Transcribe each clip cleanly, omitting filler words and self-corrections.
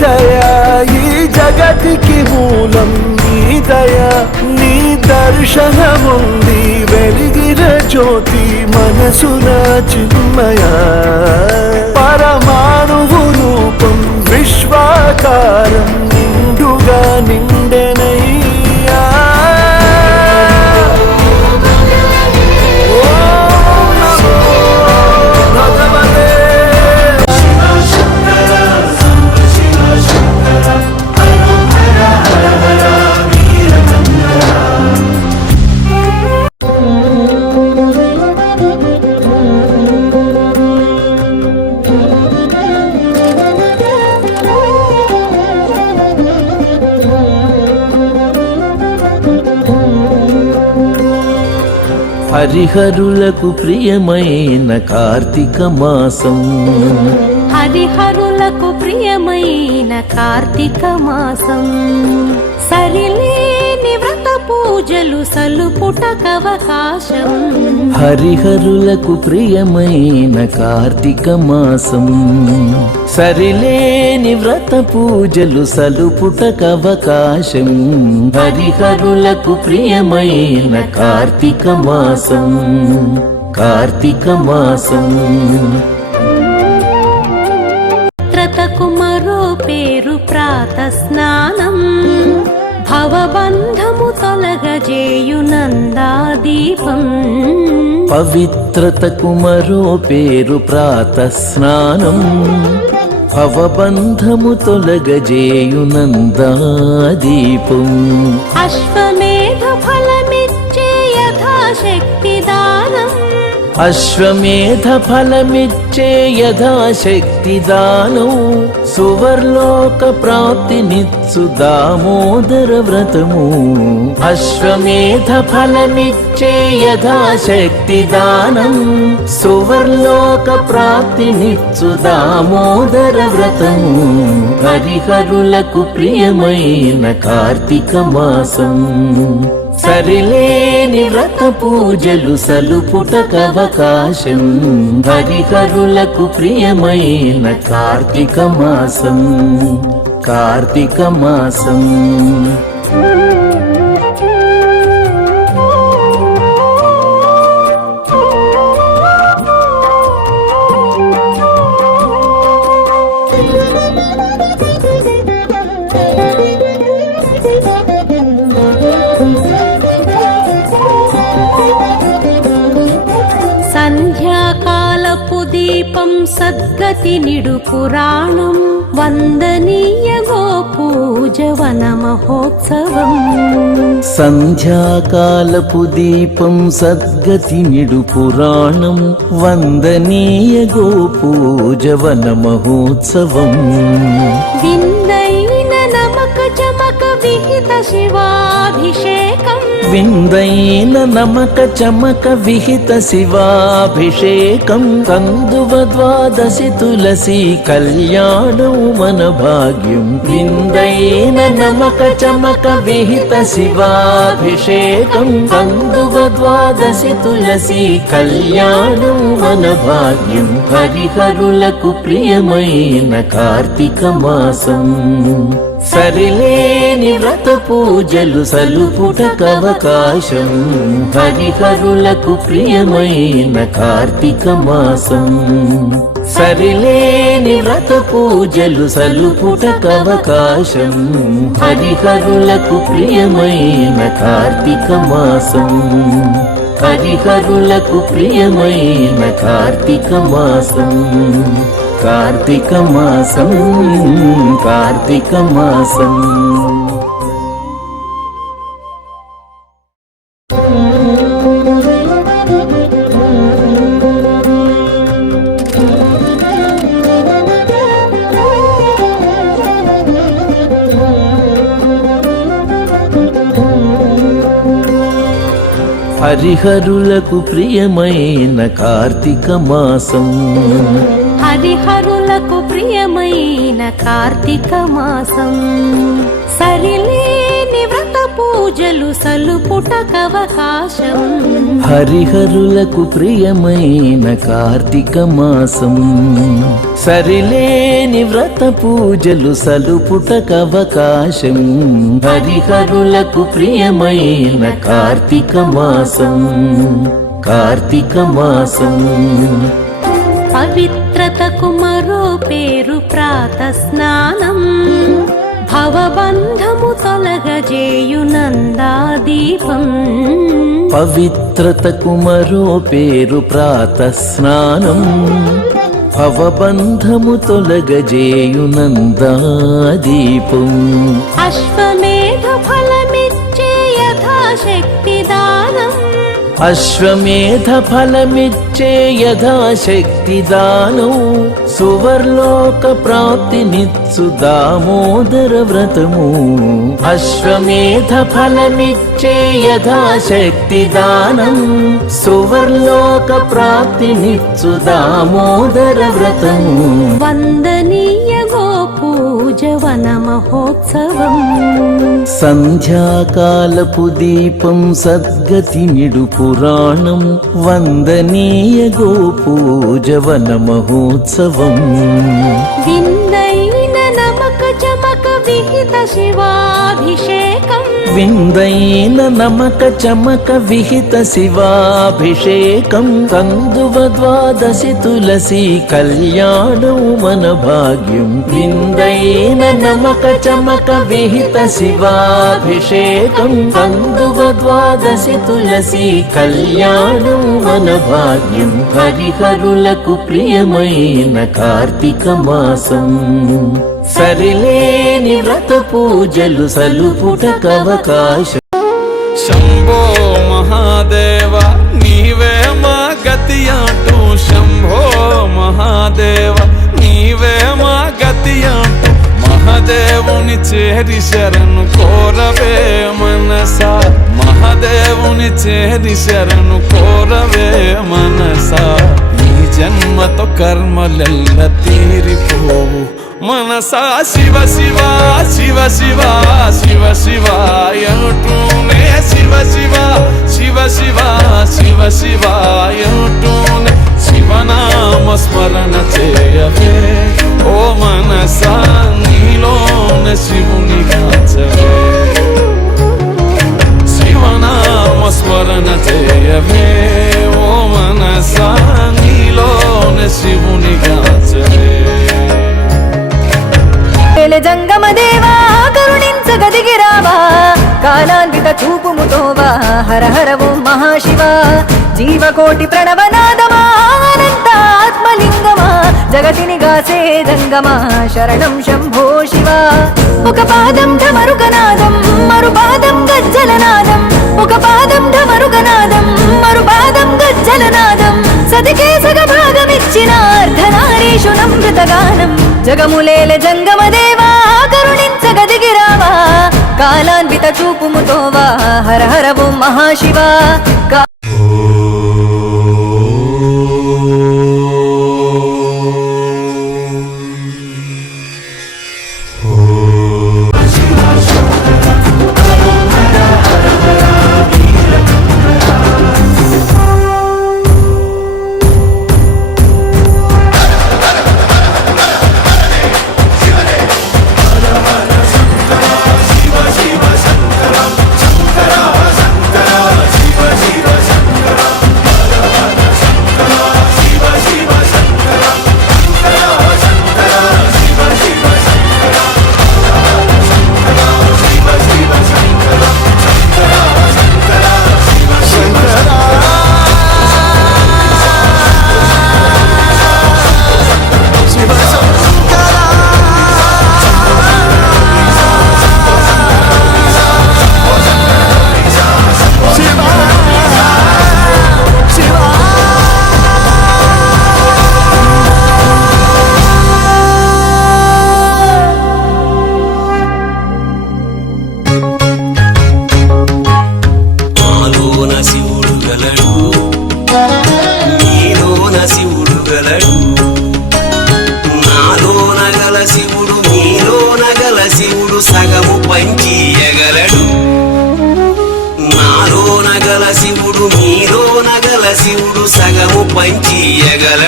జయ ఈ జగతికి మూలం నీ దయ నీ దర్శనముంది వెలిగిన జ్యోతి మనసున చిన్మయ పరమాణువు రూపం విశ్వాకారం నిండుగా నిండెనయ్యా హరిహరులకు ప్రియమైన కార్తీక మాసం హరిహరులకు ప్రియమైన కార్తీక మాసం సరిలేని వ్రత పూజలు సలుపుటకవకాశం హరిహరులకు ప్రియమైన కార్తీక మాసం సరిలేని వ్రత పూజలు సలుపుటకవకాశం హరిహరులకు ప్రియమైన కార్తీక మాసం కార్తీక మాసం త్రతకు మరో పేరు ప్రాత స్నానం భవబంధము తొలగజేయు నందాదీపం పవిత్రతకు మరో పేరు ప్రాత స్నానం భవబంధము తొలగజేయు నందాదీపం అశ్వమేధ ఫలమిచ్చే యథాశక్తి దానం అశ్వమేధ ఫలమిచ్చే యథాశక్తి దానం సువర్లోక ప్రాప్తినిచ్చు దామోదర వ్రతము అశ్వమేధ ఫలమిచ్చే యథాశక్తి దానం సువర్లోక ప్రాప్తినిచ్చు దామోదర వ్రతము హరిహరులకు ప్రియమైన కార్తీక మాసం సరిలేని వ్రత పూజలు సలుపుటకవకాశం హరిహరులకు ప్రియమైన కార్తీక మాసం కార్తీక మాసం సంధ్యాకాలపు దీపం సద్గతి నిడు పురాణం వందనీయ గోపూజవన మహోత్సవం సంధ్యాకాలపు దీపం సద్గతి నిడు పురాణం వందనీయ గోపూజవన మహోత్సవం విందైన నమక చమక విహిత శివాభిషేకం విందైన నమక చమక విహిత శివాభిషేకం కందువ ద్వాదశి తులసి కళ్యాణం మన భాగ్యం విందైన నమక చమక విహిత శివాభిషేకం కందువ ద్వాదశి తులసి కళ్యాణం మన భాగ్యం హరిహరులకు ప్రియమైన కార్తీక మాసం సరిలేని వ్రత పూజలు సలుపుటకవకాశం హరిహరులకు ప్రియమైన కార్తీక మాసం సరిలేని వ్రత పూజలు సలుపుటకవకాశం హరిహరులకు ప్రియమైన కార్తీక మాసం హరిహరులకు ప్రియమైన కార్తీక మాసం కార్తీక మాసం కార్తీక మాసం హరిహరులకు ప్రియమైన కార్తీక మాసం హరిహరులకు ప్రియమైన కార్తీక మాసం సరిలేని వ్రత పూజలు సలుపుటకవకాశం. హరిహరులకు ప్రియమైన కార్తీక మాసం, సరిలేని వ్రత పూజలు సలుపుటకవకాశం. హరిహరులకు ప్రియమైన కార్తీక మాసం, కార్తీక మాసం. పవిత్రతకు మరో పేరు ప్రాతస్నానం, భవబంధము తొలగజేయు నందాదీపం. పవిత్రతకు మరో పేరు ప్రాతస్నానం, భవబంధము తొలగజేయు నందాదీపం. అశ్వమేధ ఫలమిచ్చే యథాశక్తి దానం, అశ్వమేధ ఫలమిచ్చే యథాశక్తి దానం. సువర్లోక ప్రాప్తినిచ్చు దామోదర వ్రతము. అశ్వమేధ ఫలమిచ్చే యథాశక్తి దానం, సువర్లోక ప్రాప్తినిచ్చు దామోదర వ్రతము. వందనీయ గోపూజ వన మహోత్సవం. సంధ్యాకాలపు దీపం సద్గతి నిడు పురాణం. వందనీయ గోపూజ వన మహోత్సవం. విందైన నమక చమక విహిత శివాభిషేకం. విందైన నమక చమక విహిత శివాభిషేకం. కందువ ద్వాదశి తులసి కళ్యాణం మన భాగ్యం. విందైన నమక చమక విహిత శివాభిషేకం. కందువ ద్వాదశి తులసి కళ్యాణం మన భాగ్యం. హరిహరులకు ప్రియమైన కార్తీక మాసం, సరిలేని వ్రత పూజలు సలుపుటకవకాశం. శంభో మహాదేవ నీవే మా గతి అంటూ, శంభో మహాదేవ నీవే మా గతి అంటూ, మహాదేవుని చేరి శరణు కోరవే మనసా. మహాదేవుని చేరి శరణు కోరవే మనసా. ఈ జన్మతో కర్మలెల్ల తీరిపోవు మనసా. శివ శివ శివ శివ శివ శివ అంటూనే, శివ శివ శివ శివ శివ శివ అంటూనే, శివనామ స్మరణ చేయవే ఓ మనసా. నీలోన శివుని గాచవే, శివనామ స్మరణ చేయవే ఓ మనసా. నీలోన శివుని గాచవే. జంగమ దేవా కరుణించగదిగిరావా, కాలాన్విత చూపుముతోవా హర హర ఓం మహాశివ. జీవకోటి ప్రణవనాదమా అనంత ఆత్మలింగమా, జగతిని గాసే జంగమా శరణం శంభో శివ. ఒక పాదం ఢమరుగనాదం, మరు పాదం గజ్జలనాదం. ఒక పాదం ఢమరుగనాదం, మరు పాదం గజ్జలనాదం. సతికే సగభాగమిచ్చిన అర్ధనారీషు నమృతగానం. జగములేల జంగమ దేవా కరుణించగదిగిరావా, కాలాన్విత చూపుముతోవా హర హర ఓం మహాశివ. శివ శివ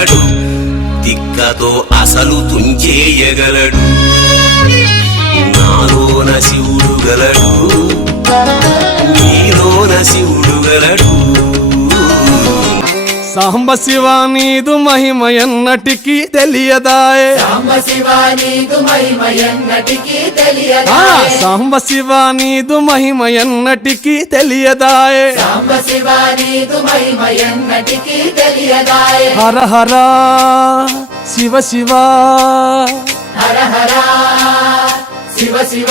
చేయగలడు తిక్కతో అసలు తుంచేయగలడు నాలోన శివుడు గలడు నీలోన శివుడు గలడు సాంబ శివ నీదు మహిమ ఎన్నటికీ తెలియదాయే సాంబ శివ నీదు మహిమ ఎన్నటికీ తెలియదాయే సాంబ శివ నీదు మహిమ ఎన్నటికీ తెలియదాయే సాంబ శివ నీదు మహిమ ఎన్నటికీ తెలియదాయే హర హర శివ శివ హర హర శివ శివ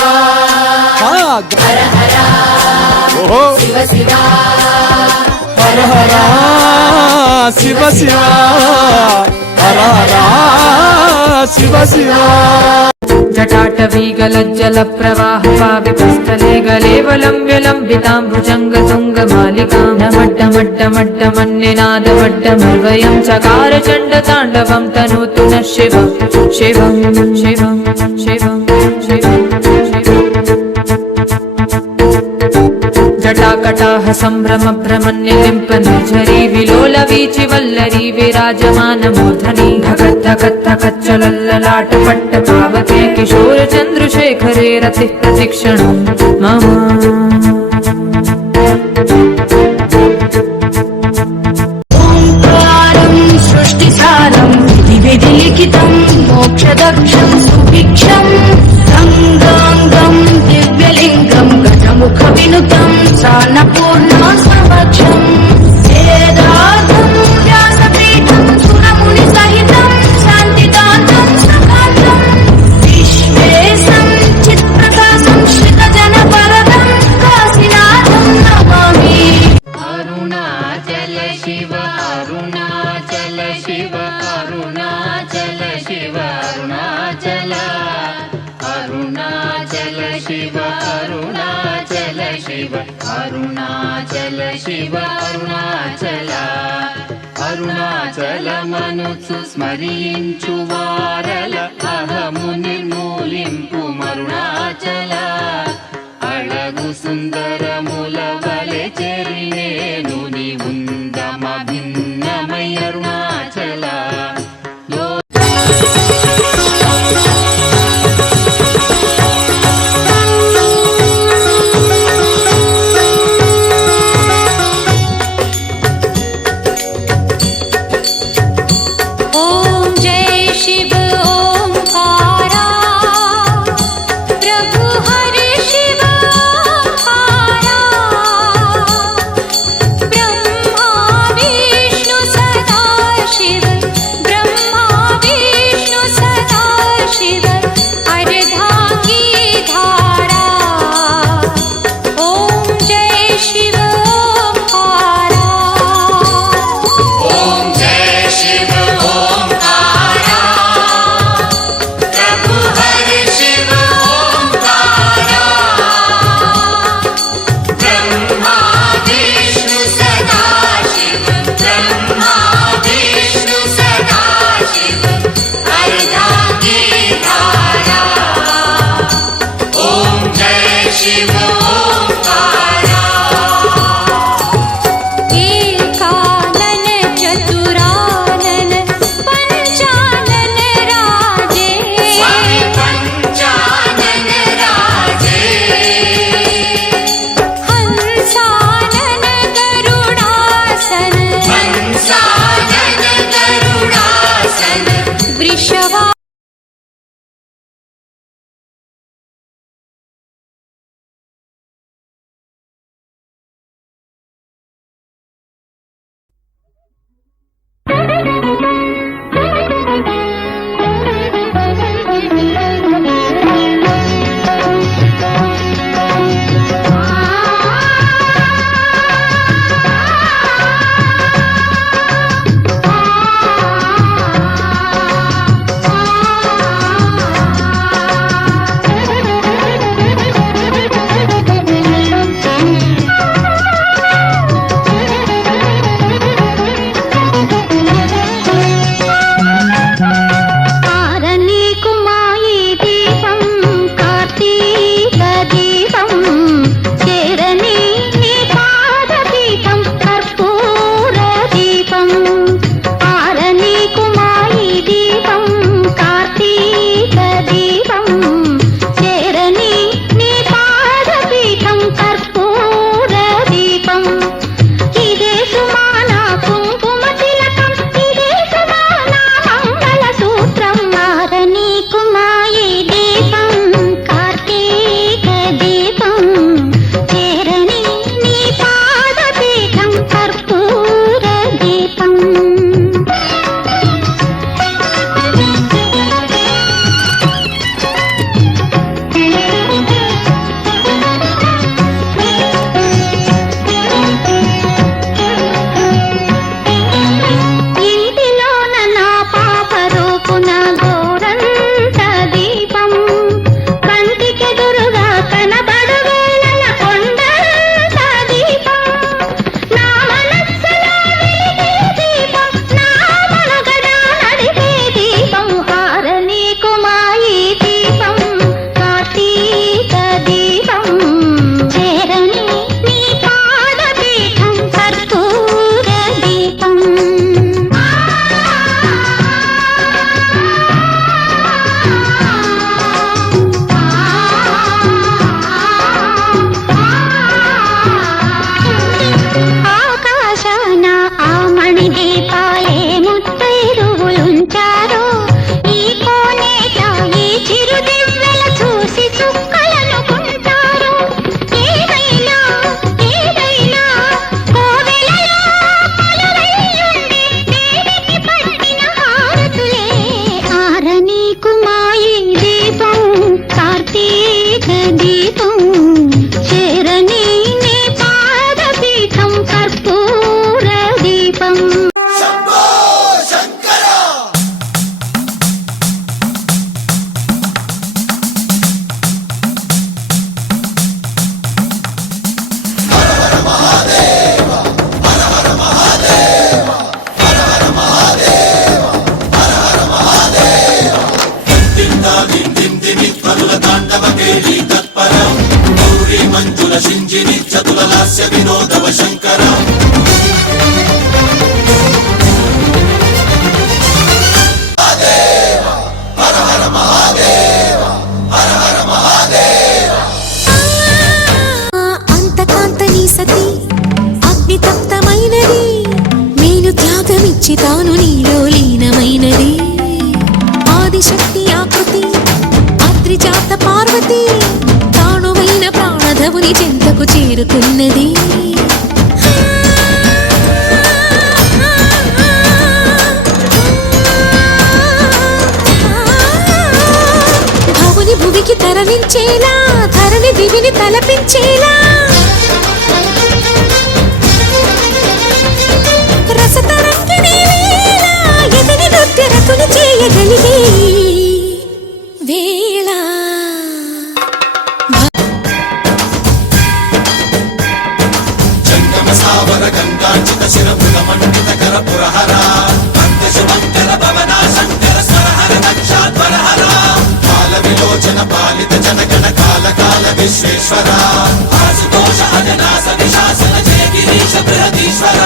హర హర శివ శివ హర హర శివ శివ హర హర శివ శివ జటాటవీగలజ్జల ప్రవాహ పావితస్థలే గలేవలంబ్యలంబితాంబుజంగతుంగమాలికాం నమడ్డమడ్డమడ్డమన్నినాదమడ్డమర్వయం చకార చండ తాండవం తనూతు నః శివం శివం శివం శివం శివం జటాకటాహ సంభ్రమ భ్రమన్యలింప నిర్ఝరీ విలోల వీచి వల్లరీ విరాజమాన మూర్ధని ధగద్ధగద్ధగచ్చలల్లలాట పట్ట పావతే కిశోర చంద్రశేఖరే రతి ప్రతిక్షణం మమ సృష్టిసారం విధి లిఖితం మోక్షదక్షం సుభిక్షం గంగాంగం దివ్యలింగం గజముఖ వినుతం సాన్నపూర్ణ సమక్షం వేదార్థం వ్యాసపీఠం సురముని సహితం శాంతిదాతం సకాంతం విశ్వేశం చిత్ప్రకాశం శ్రితజన పరదం కాశీనాథం నమామి అరుణాచల శివ అరుణాచల శివ అరుణాచల శివ అరుణాచల అరుణాచల శివ అరుణాచల శివ అరుణాచల శివ అరుణాచల అరుణాచలమనుచు స్మరించు వారల అహము నిర్మూలింపు మరుణాచల అళగు సుందరముల వలె చెరినేను నీ ఉందమ భిన్నమై అరుణాచల ओम जय शिव ओंकारा प्रभु हरि शिव ओंकारा హాస్య వినోదవ శంకర అంతకాంతని సతి అగ్నితప్తమైనది నేను త్యాగమిచ్చి తాను నీలో లీనమైనది ఆదిశక్తి ఆకృతి అద్రిజాత పార్వతి తానువైన ప్రాణధవుని చెంతకు చేరుకున్నది భవుని భువికి తరలించేలా ధరణి దివిని తలపించేలా రసతరంగిణి వేళ ఎదిని నృత్యరతులు చేయగలిగే వేళ జంగమ సావర గంగాచిత శిరపుల మండిత కర పురహర శుభంకర భవన శంకర స్వరహర దక్షాధ్వరహర కాల విలోచన పాలిత జనగణ కాల కాల విశ్వేశ్వర ఆశుతోష అజనాస విశాసన జయ గిరీశ బృహదీశ్వర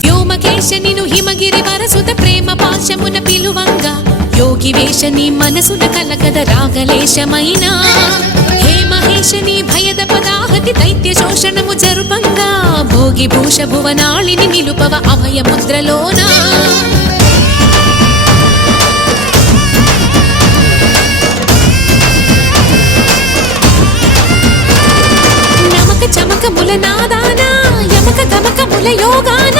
వ్యోమకేశనిను హిమగిరి వరసుద ప్రేమ పాశమున పిలువంగా యోగి వేషని మనసున కలకద రాగలేశమైన హే మహేశని భయద పదాహతి దైత్య శోషణము జరుపంగా భోగి భూష భువనాళిని నిలుపవ అభయ ముద్రలోన నమక చమక ముల నాదాన యమక గమక ముల యోగాన